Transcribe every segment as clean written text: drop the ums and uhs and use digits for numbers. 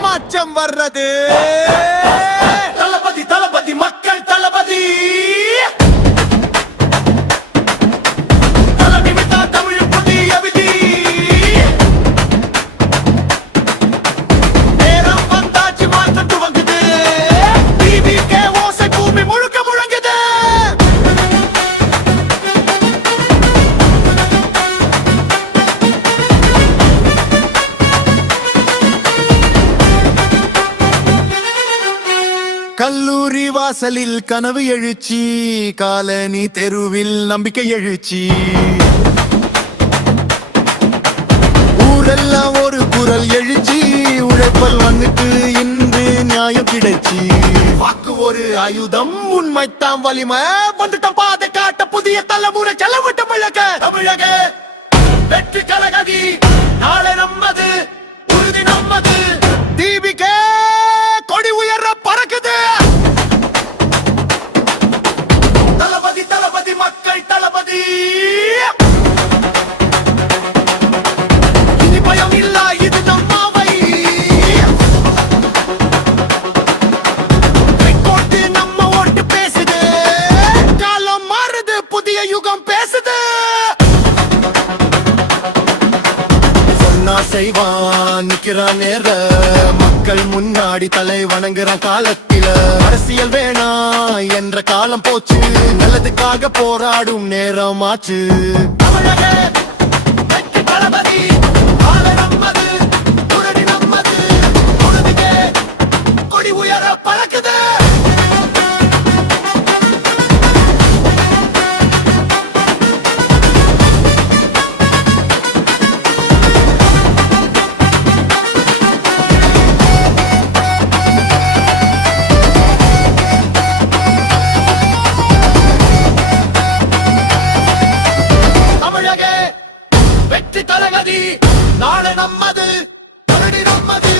மாற்றம் வர்றது. தளபதி தளபதி மக்கள் தளபதி. கல்லூரி வாசலில் கனவு எழுச்சி, காலனி தெருவில் நம்பிக்கை எழுச்சி. ஊரெல்லாம் ஒரு குரல் எழுச்சி, உழைப்பல் வந்துட்டு இன்று நியாயம் கிடைச்சி. வாக்கு ஒரு ஆயுதம், உண்மைத்தான் வலிமை. வந்துட்ட பாதை காட்ட புதிய தலைமுறை செலவிட்ட தமிழக வெற்றி கழகதி. நாளை நம்மது, உறுதி நம்மது. தீபிகே கொடி உயர பறக்குது. தளபதி தளபதி மக்கள் தளபதி. இனி பயம் இல்ல, இது நம்மாவை. கோட்டு நம்ம ஓட்டு பேசுது. காலம் மாறுது, புதிய யுகம் பேசுது. சொன்னா செய்வான், நிக்கிறான் நேர. மக்கள் முன்னாடி தலை வணங்குறான் காலத்தில. அரசியல் வேணா என்ற காலம் போச்சு, நல்லதுக்காக போராடும் நேரம் ஆச்சு. கொடி உயர பறக்குது. வெற்றி கழகதி. நாளை நம்மது, நம்மது.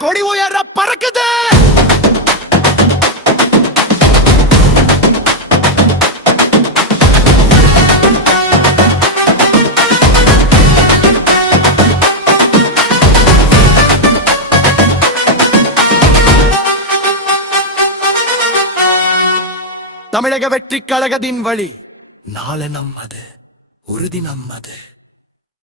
கொடி உயர பறக்குது. தமிழக வெற்றி கழகத்தின் வழி. நாளை நம்மது, உறுதி நம்மது.